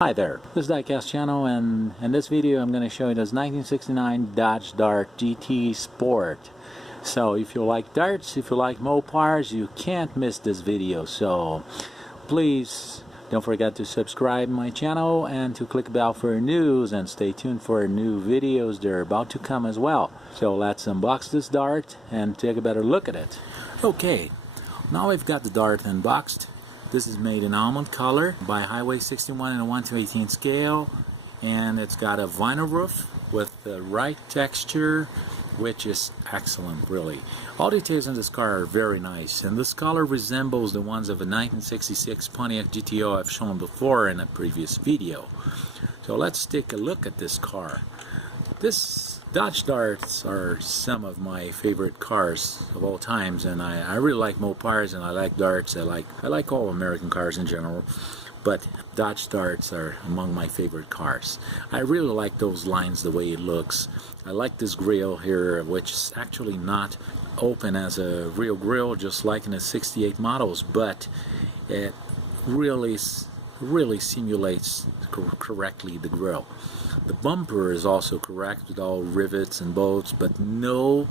Hi there, this is Diecast channel, and in this video I'm going to show you this 1969 Dodge Dart GT Sport. So if you like darts, if you like Mopars, you can't miss this video. So please don't forget to subscribe my channel and to click the bell for news, and stay tuned for new videos. They're about to come as well. So let's unbox this Dart and take a better look at it. Okay, now we've got the Dart unboxed. This is made in almond color by Highway 61 in a 1/18 scale, and it's got a vinyl roof with the right texture, which is excellent, really. All details in this car are very nice, and this color resembles the ones of a 1966 Pontiac GTO I've shown before in a previous video. So let's take a look at this car. This Dodge Darts are some of my favorite cars of all times, and I really like Mopars, and I like Darts. I like all American cars in general, but Dodge Darts are among my favorite cars. I really like those lines, the way it looks. I like this grille here, which is actually not open as a real grille, just like in the 68 models, but it really simulates correctly the grille. The bumper is also correct with all rivets and bolts, but no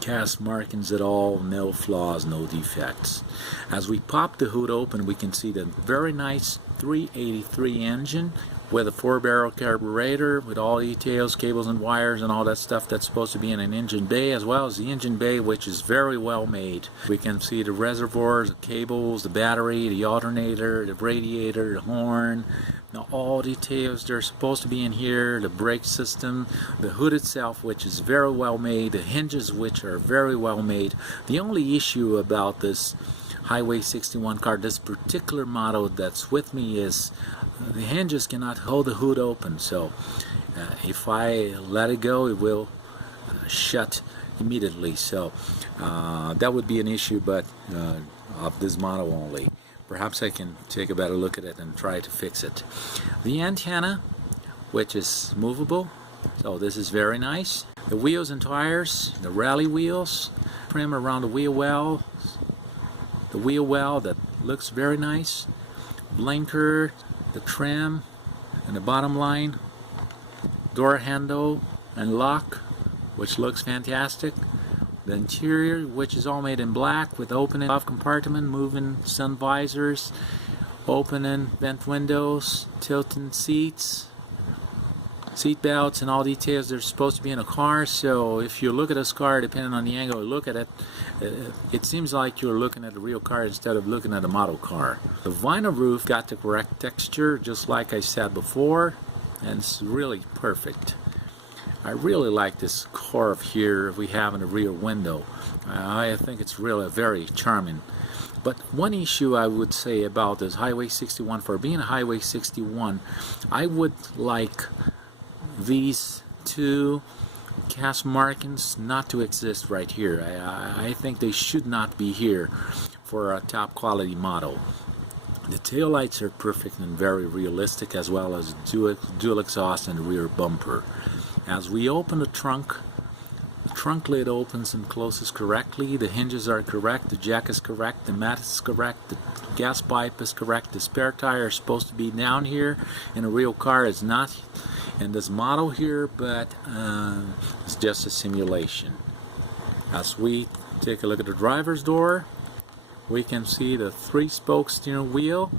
cast markings at all, no flaws, no defects. As we pop the hood open, we can see the very nice 383 engine with a 4-barrel carburetor with all details, cables and wires and all that stuff that's supposed to be in an engine bay, as well as the engine bay, which is very well made. We can see the reservoirs, the cables, the battery, the alternator, the radiator, the horn. Now all details they're supposed to be in here, the brake system, the hood itself, which is very well made, the hinges, which are very well made. The only issue about this Highway 61 car, this particular model that's with me, is the hinges cannot hold the hood open. So if I let it go, it will shut immediately. So that would be an issue, but of this model only. Perhaps I can take a better look at it and try to fix it. The antenna, which is movable, so this is very nice. The wheels and tires, the rally wheels, trim around the wheel well. The wheel well that looks very nice. Blinker, the trim, and the bottom line. Door handle and lock, which looks fantastic. The interior, which is all made in black with opening glove compartment, moving sun visors, opening vent windows, tilting seats, seat belts, and all details they're supposed to be in a car. So if you look at this car, depending on the angle you look at it, it seems like you're looking at a real car instead of looking at a model car. The vinyl roof got the correct texture, just like I said before, and it's really perfect. I really like this curve here we have in the rear window. I think it's really very charming. But one issue I would say about this Highway 61, for being a Highway 61, I would like these two cast markings not to exist right here. I think they should not be here for a top quality model. The taillights are perfect and very realistic, as well as dual exhaust and rear bumper. As we open the trunk lid opens and closes correctly, the hinges are correct, the jack is correct, the mat is correct, the gas pipe is correct, the spare tire is supposed to be down here. In a real car, it's not in this model here, but it's just a simulation. As we take a look at the driver's door, we can see the 3-spoke steering wheel,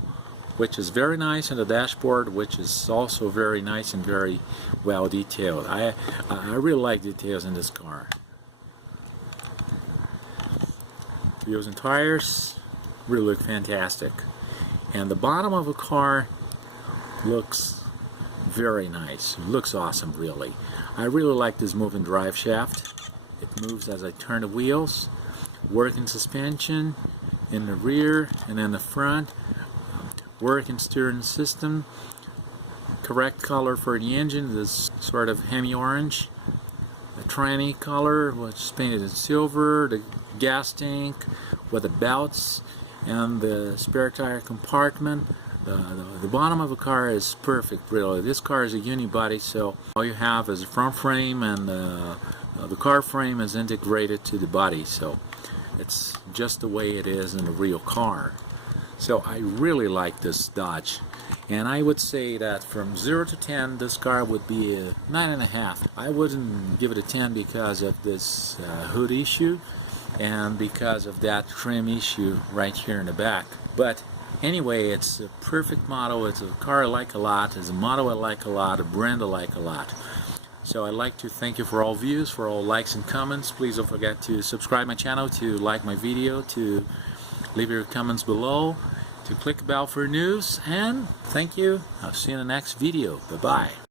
which is very nice, and the dashboard, which is also very nice and very well detailed. I really like details in this car. Wheels and tires really look fantastic, and the bottom of the car looks very nice. It looks awesome, really. I really like this moving drive shaft. It moves as I turn the wheels. Working suspension in the rear and in the front. Working steering system. Correct color for the engine, this sort of hemi-orange. The tranny color, which is painted in silver. The gas tank with the belts and the spare tire compartment. The bottom of the car is perfect, really. This car is a unibody, so all you have is a front frame, and the car frame is integrated to the body, so it's just the way it is in a real car. So I really like this Dodge, and I would say that from 0 to 10 this car would be a 9.5. I wouldn't give it a 10 because of this hood issue and because of that trim issue right here in the back. But anyway, it's a perfect model. It's a car I like a lot. It's a model I like a lot, a brand I like a lot. So I'd like to thank you for all views, for all likes and comments. Please don't forget to subscribe my channel, to like my video, to leave your comments below, to click the bell for news, and thank you. I'll see you in the next video. Bye-bye.